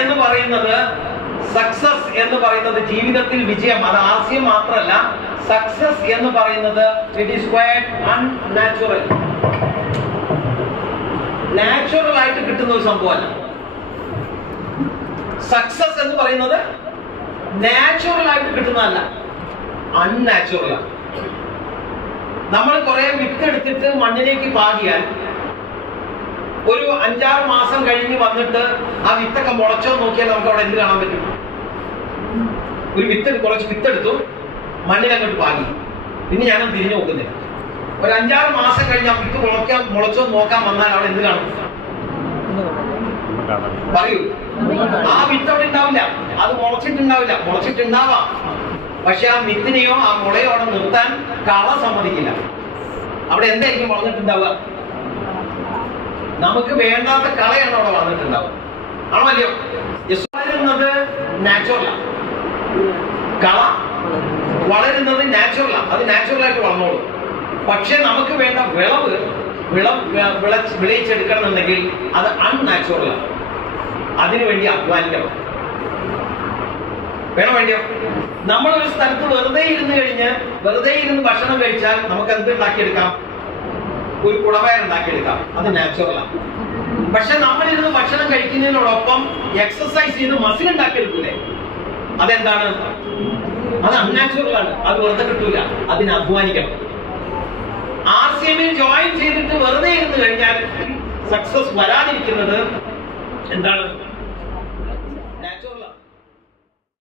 എന്ന് പറയുന്നത് സക്സസ് എന്ന് പറയുന്നത് ജീവിതത്തിൽ വിജയം. അത് ആസ്യം മാത്രമല്ല സക്സസ് എന്ന് പറയുന്നത് it is quite unnatural natural ആയിട്ട് കിട്ടുന്ന ഒരു സംഭവമല്ല. സക്സസ് എന്ന് പറയുന്നത് നാച്ചുറൽ ആയിട്ട് കിട്ടുന്നതല്ല അൺനാച്ചുറൽ ആണ്. നമ്മൾ കുറെ വിത്ത് എടുത്തിട്ട് മണ്ണിലേക്ക് പാകിയാൽ ഒരു അഞ്ചാറ് മാസം കഴിഞ്ഞ് വന്നിട്ട് ആ വിത്തൊക്കെ മുളച്ചോ നോക്കിയാൽ നമുക്ക് അവിടെ എന്ത് കാണാൻ പറ്റും? ഒരു വിത്ത് കുറച്ച് വിത്തെടുത്തു മണ്ണിൽ അങ്ങോട്ട് പാകി. പിന്നെ ഞാൻ തിരിഞ്ഞു നോക്കുന്നില്ല. ഒരു അഞ്ചാറ് മാസം കഴിഞ്ഞ് ആ വിത്ത് മുളയ്ക്കാൻ മുളച്ചോ നോക്കാൻ വന്നാൽ അവിടെ എന്ത് കാണും പറയൂ. ആ വിത്ത് അവിടെ ഉണ്ടാവില്ല. അത് മുളച്ചിട്ടുണ്ടാവില്ല. മുളച്ചിട്ടുണ്ടാവാം. പക്ഷെ ആ വിത്തിനെയോ ആ മുളയോ അവിടെ നിർത്താൻ കള സമ്മതിക്കില്ല. അവിടെ എന്തായിരിക്കും വളർന്നിട്ടുണ്ടാവുക നമുക്ക് വേണ്ടാത്ത കളയാണ് അവിടെ വളർന്നിട്ടുണ്ടാവുക ആണോ അല്ലയോ നാച്ചുറലാണ് കള വളരുന്നത് നാച്ചുറലാണ് അത് നാച്ചുറലായിട്ട് വളർന്നോളും പക്ഷെ നമുക്ക് വേണ്ട വിളവ് വിള വിള വിളയിച്ചെടുക്കണമെന്നുണ്ടെങ്കിൽ അത് അൺനാച്ചുറലാണ് അതിനുവേണ്ടി അധ്വാനിക്കണം. വേണം വേണ്ടിയോ? നമ്മളൊരു സ്ഥലത്ത് വെറുതെ ഇരുന്ന് കഴിഞ്ഞ് വെറുതെ ഇരുന്ന് ഭക്ഷണം കഴിച്ചാൽ നമുക്ക് എന്ത് ഉണ്ടാക്കിയെടുക്കാം ഒരു കുടവയർ ഉണ്ടാക്കിയെടുക്കാം. അത് നാച്ചുറലാണ് പക്ഷെ നമ്മൾ ഇരുന്ന് ഭക്ഷണം കഴിക്കുന്നതിനോടൊപ്പം എക്സസൈസ് ചെയ്ത് മസിൽ ഉണ്ടാക്കിയെടുക്കില്ലേ അതെന്താണ്? അത് അൺനാച്ചുറൽ ആണ്. അത് വെറുതെ കിട്ടൂല. അതിനെ അധ്വാനിക്കണം. ആർ സി എമ്മിൽ ജോയിൻ ചെയ്തിട്ട് വെറുതെ ഇരുന്ന് കഴിഞ്ഞാൽ സക്സസ് വരാതിരിക്കുന്നത് എന്താണ്?